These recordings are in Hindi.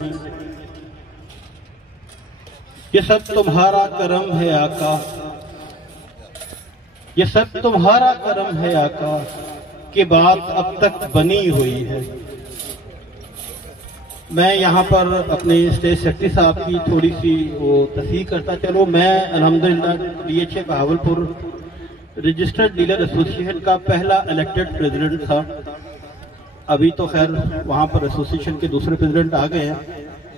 ये सब तुम्हारा करम है आका, ये सब तुम्हारा करम है आका, कि बात अब तक बनी हुई है। मैं यहाँ पर अपने स्टेज शक्ति साहब की थोड़ी सी वो तस्दीक करता चलो। मैं अल्हम्दुलिल्लाह DHA Bahawalpur registered dealer association का पहला इलेक्टेड प्रेसिडेंट था। अभी तो खैर वहाँ पर एसोसिएशन के दूसरे प्रेसिडेंट आ गए हैं,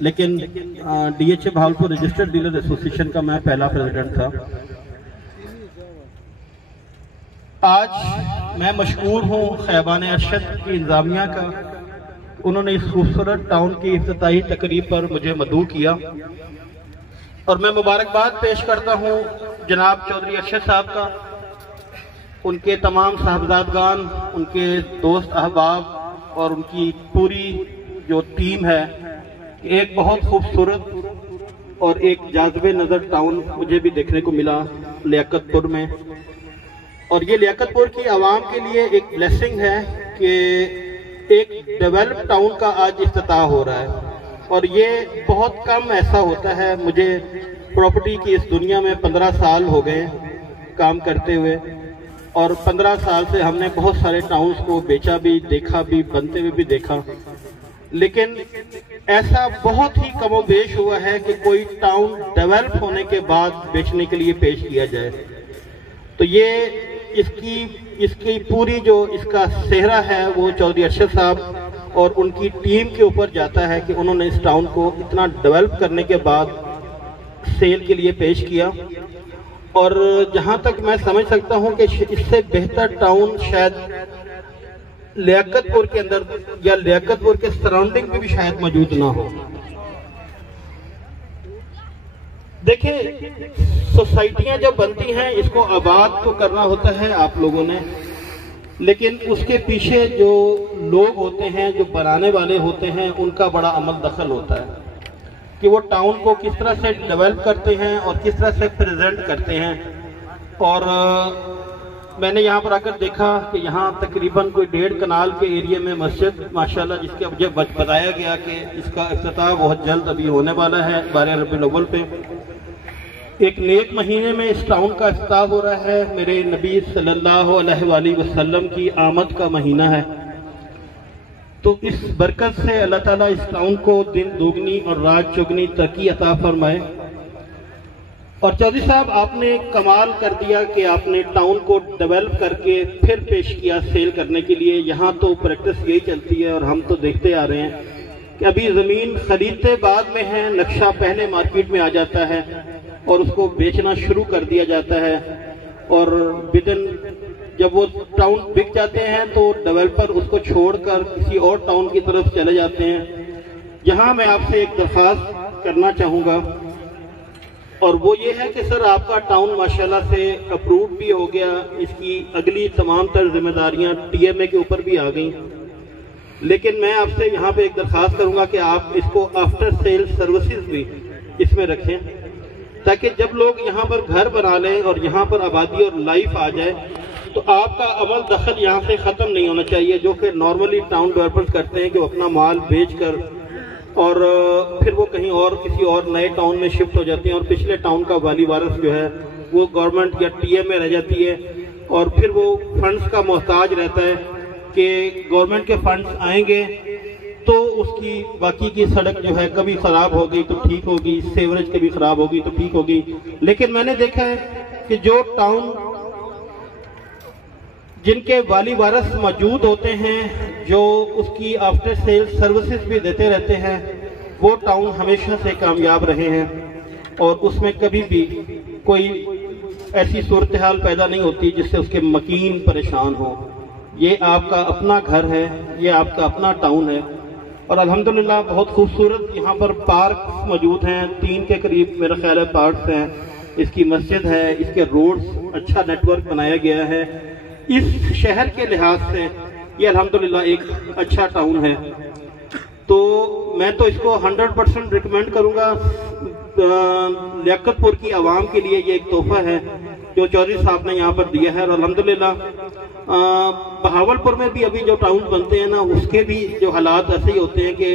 लेकिन DHA Bahawalpur registered dealer association का मैं पहला प्रेसिडेंट था। आज मैं मशकूर हूँ खैबान अरशद की इंतजामिया का, उन्होंने इस खूबसूरत टाउन की इफ्तिताही तकरीब पर मुझे मदऊ किया और मैं मुबारकबाद पेश करता हूँ जनाब चौधरी अरशद साहब का, उनके तमाम साहबजादगान, उनके दोस्त अहबाब और उनकी पूरी जो टीम है। एक बहुत खूबसूरत और एक जाज़बे नज़र टाउन मुझे भी देखने को मिला लियाकतपुर में, और ये लियाकतपुर की आवाम के लिए एक ब्लेसिंग है कि एक डेवलप टाउन का आज इफ्तिताह हो रहा है। और ये बहुत कम ऐसा होता है। मुझे प्रॉपर्टी की इस दुनिया में 15 साल हो गए काम करते हुए, और 15 साल से हमने बहुत सारे टाउन्स को बेचा भी, देखा भी, बनते हुए भी देखा, लेकिन ऐसा बहुत ही कमोबेश हुआ है कि कोई टाउन डेवलप होने के बाद बेचने के लिए पेश किया जाए। तो ये इसकी पूरी जो इसका सेहरा है वो चौधरी अरशद साहब और उनकी टीम के ऊपर जाता है कि उन्होंने इस टाउन को इतना डेवलप करने के बाद सेल के लिए पेश किया। और जहां तक मैं समझ सकता हूं कि इससे बेहतर टाउन शायद लियाकतपुर के अंदर या लियाकतपुर के सराउंडिंग में भी शायद मौजूद ना हो। देखिए, सोसाइटियां जब बनती हैं इसको आबाद तो करना होता है आप लोगों ने, लेकिन उसके पीछे जो लोग होते हैं, जो बनाने वाले होते हैं, उनका बड़ा अमल दखल होता है कि वो टाउन को किस तरह से डेवलप करते हैं और किस तरह से प्रेजेंट करते हैं। और मैंने यहाँ पर आकर देखा कि यहाँ तकरीबन कोई 1.5 कनाल के एरिया में मस्जिद माशाल्लाह, जिसके मुझे बताया गया कि इसका इफ्तिताह बहुत जल्द अभी होने वाला है 12 रबीउल अव्वल पे। एक नेक महीने में इस टाउन का इफ्तिताह हो रहा है। मेरे नबी सल्लल्लाहु अलैहि वसल्लम की आमद का महीना है, तो इस बरकत से अल्लाह ताला इस टाउन को दिन दोगुनी और रात चौगुनी तरक्की अता फरमाए। और चौधरी साहब, आपने कमाल कर दिया कि आपने टाउन को डेवलप करके फिर पेश किया सेल करने के लिए। यहाँ तो प्रैक्टिस यही चलती है और हम तो देखते आ रहे हैं कि अभी ज़मीन खरीदते बाद में है, नक्शा पहले मार्केट में आ जाता है और उसको बेचना शुरू कर दिया जाता है, और विदिन जब वो टाउन बिक जाते हैं तो डेवलपर उसको छोड़कर किसी और टाउन की तरफ चले जाते हैं। यहाँ मैं आपसे एक दरख्वास्त करना चाहूँगा, और वो ये है कि सर आपका टाउन माशाल्लाह से अप्रूव भी हो गया, इसकी अगली तमाम तर जिम्मेदारियाँ TMA के ऊपर भी आ गई, लेकिन मैं आपसे यहाँ पे एक दरख्वास्त करूँगा कि आप इसको आफ्टर सेल सर्विसेज भी इसमें रखें, ताकि जब लोग यहाँ पर घर बना लें और यहाँ पर आबादी और लाइफ आ जाए तो आपका अमल दखल यहाँ से ख़त्म नहीं होना चाहिए, जो कि नॉर्मली टाउन डेवलपर्स करते हैं कि वो अपना माल बेच कर और फिर वो कहीं और किसी और नए टाउन में शिफ्ट हो जाते हैं, और पिछले टाउन का वाली वारिस जो है वो गवर्नमेंट या TMA रह जाती है, और फिर वो फंड्स का मोहताज रहता है कि गवर्नमेंट के फंड्स आएंगे तो उसकी बाकी की सड़क जो है कभी ख़राब हो गई तो ठीक होगी, सेवरेज कभी ख़राब होगी तो ठीक होगी। लेकिन मैंने देखा है कि जो टाउन जिनके वाली वारिस मौजूद होते हैं, जो उसकी आफ्टर सेल सर्विसेज भी देते रहते हैं, वो टाउन हमेशा से कामयाब रहे हैं और उसमें कभी भी कोई ऐसी सूरत हाल पैदा नहीं होती जिससे उसके मकीन परेशान हो। ये आपका अपना घर है, ये आपका अपना टाउन है, और अल्हम्दुलिल्लाह बहुत खूबसूरत यहाँ पर पार्क मौजूद हैं, 3 के करीब मेरा ख्याल है पार्क्स हैं, इसकी मस्जिद है, इसके रोड्स अच्छा नेटवर्क बनाया गया है। इस शहर के लिहाज से ये अल्हम्दुलिल्लाह एक अच्छा टाउन है, तो मैं तो इसको 100% रिकमेंड करूँगा। लियाकतपुर की आवाम के लिए ये एक तोहफा है जो चौधरी साहब ने यहाँ पर दिया है, और अल्हम्दुलिल्लाह बहावलपुर में भी अभी जो टाउन बनते हैं ना, उसके भी जो हालात ऐसे ही होते हैं कि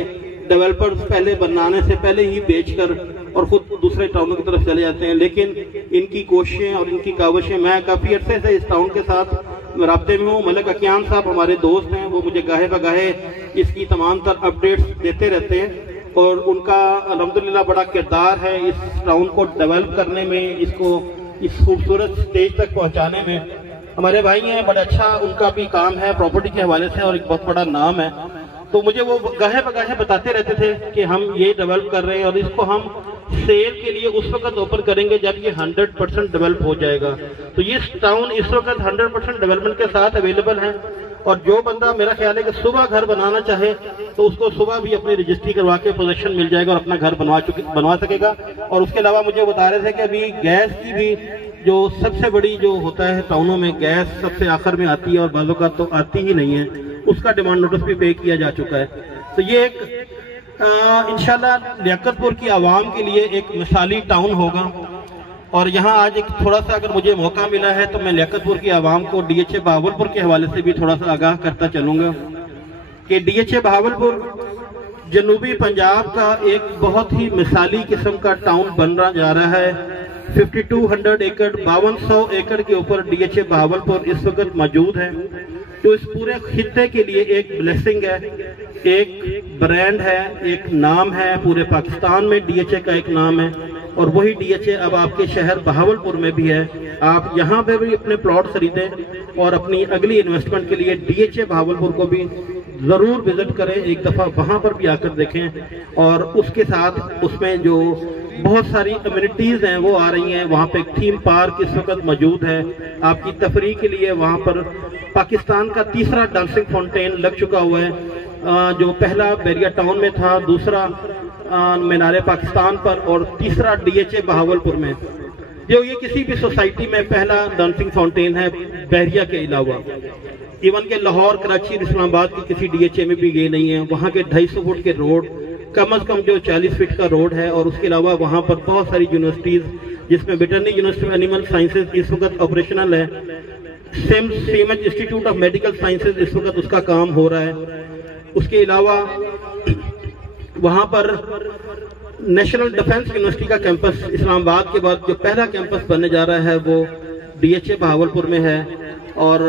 डेवलपर्स पहले बनाने से पहले ही बेचकर और खुद दूसरे टाउनों की तरफ चले जाते हैं। लेकिन इनकी कोशिशें और इनकी काविशें, मैं काफ़ी अरसे से इस टाउन के साथ राब्ते में हूँ। मलिक अकियान साहब हमारे दोस्त हैं, वो मुझे गाहे बगाहे इसकी तमाम तर अपडेट्स देते रहते हैं और उनका अल्हम्दुलिल्लाह बड़ा किरदार है इस टाउन को डेवलप करने में, इसको इस खूबसूरत स्टेज तक पहुँचाने में। हमारे भाई हैं, बड़ा अच्छा उनका भी काम है प्रॉपर्टी के हवाले से और एक बहुत बड़ा नाम है। तो मुझे वो गाहे बगाहे बताते रहते थे कि हम ये डेवलप कर रहे हैं और इसको हम सेल के लिए उस वक्त ओपन करेंगे जब ये 100% डेवलप हो जाएगा। तो ये टाउन इस वक्त 100% डेवलपमेंट के साथ अवेलेबल है और जो बंदा, मेरा ख्याल है कि सुबह घर बनाना चाहे तो उसको सुबह भी अपनी रजिस्ट्री करवा के पोजीशन मिल जाएगा और अपना घर बनवा सकेगा। और उसके अलावा मुझे बता रहे थे कि अभी गैस की भी जो सबसे बड़ी जो होता है टाउनों में, गैस सबसे आखिर में आती है और बाज़ों का तो आती ही नहीं है, उसका डिमांड नोटिस भी पे किया जा चुका है। तो ये एक इंशाल्लाह लियाकतपुर की आवाम के लिए एक मिसाली टाउन होगा। और यहाँ आज एक थोड़ा सा अगर मुझे मौका मिला है तो मैं लियाकतपुर की आवाम को DHA बहावलपुर के हवाले से भी थोड़ा सा आगाह करता चलूँगा कि DHA बहावलपुर जनूबी पंजाब का एक बहुत ही मिसाली किस्म का टाउन बनना जा रहा है। 5200 एकड़ 5200 एकड़ के ऊपर DHA बहावलपुर इस वक्त मौजूद है, जो इस पूरे खित्ते के लिए एक ब्लेसिंग है, एक ब्रांड है, एक नाम है। पूरे पाकिस्तान में DHA का एक नाम है और वही DHA अब आपके शहर बहावलपुर में भी है। आप यहाँ पे भी अपने प्लॉट खरीदें और अपनी अगली इन्वेस्टमेंट के लिए DHA बहावलपुर को भी ज़रूर विजिट करें, एक दफ़ा वहाँ पर भी आकर देखें। और उसके साथ उसमें जो बहुत सारी अम्यूनिटीज़ हैं वो आ रही हैं। वहाँ पे एक थीम पार्क इस वक्त मौजूद है आपकी तफरीह के लिए। वहाँ पर पाकिस्तान का तीसरा डांसिंग फाउंटेन लग चुका हुआ है, जो पहला बैरिया टाउन में था, दूसरा मीनारे पाकिस्तान पर और तीसरा DHA बहावलपुर में। जो ये किसी भी सोसाइटी में पहला डांसिंग फाउंटेन है बहरिया के अलावा। इवन के लाहौर, कराची, इस्लामाबाद की किसी DHA में भी ये नहीं है। वहाँ के 250 फुट के रोड, कम से कम जो 40 फीट का रोड है। और उसके अलावा वहाँ पर बहुत सारी यूनिवर्सिटीज़, जिसमें वेटरनरी यूनिवर्सिटी एनिमल साइंसेज इस वक्त ऑपरेशनल है, cement institute of medical sciences इस वक्त उसका काम हो रहा है। उसके अलावा वहाँ पर नेशनल डिफेंस यूनिवर्सिटी का कैंपस इस्लामाबाद के बाद जो पहला कैंपस बनने जा रहा है वो DHA बहावलपुर में है। और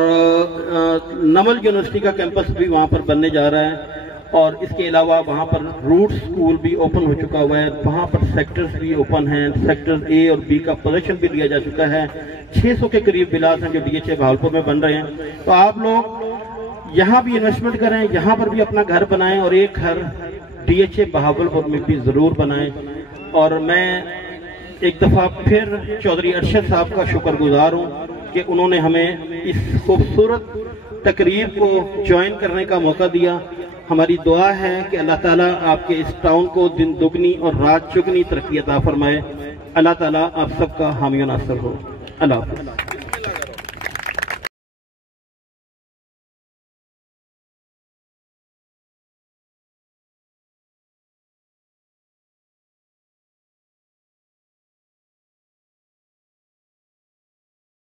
नवल यूनिवर्सिटी का कैंपस भी वहाँ पर बनने जा रहा है। और इसके अलावा वहाँ पर रूट स्कूल भी ओपन हो चुका हुआ है। वहाँ पर सेक्टर्स भी ओपन हैं, सेक्टर A और B का पोजीशन भी दिया जा चुका है। 600 के करीब विलास हैं जो DHA बहावलपुर में बन रहे हैं। तो आप लोग यहाँ भी इन्वेस्टमेंट करें, यहाँ पर भी अपना घर बनाएं और एक घर DHA बहावलपुर में भी ज़रूर बनाएं। और मैं एक दफ़ा फिर चौधरी अरशद साहब का शुक्रगुजार हूँ कि उन्होंने हमें इस खूबसूरत तकरीब को ज्वाइन करने का मौका दिया। हमारी दुआ है कि अल्लाह ताला आपके इस टाउन को दिन दुगनी और रात चुगनी तरक्की अता फरमाए। अल्लाह ताला आप सबका हामी नासर हो। अल्लाह हाफ़िज़।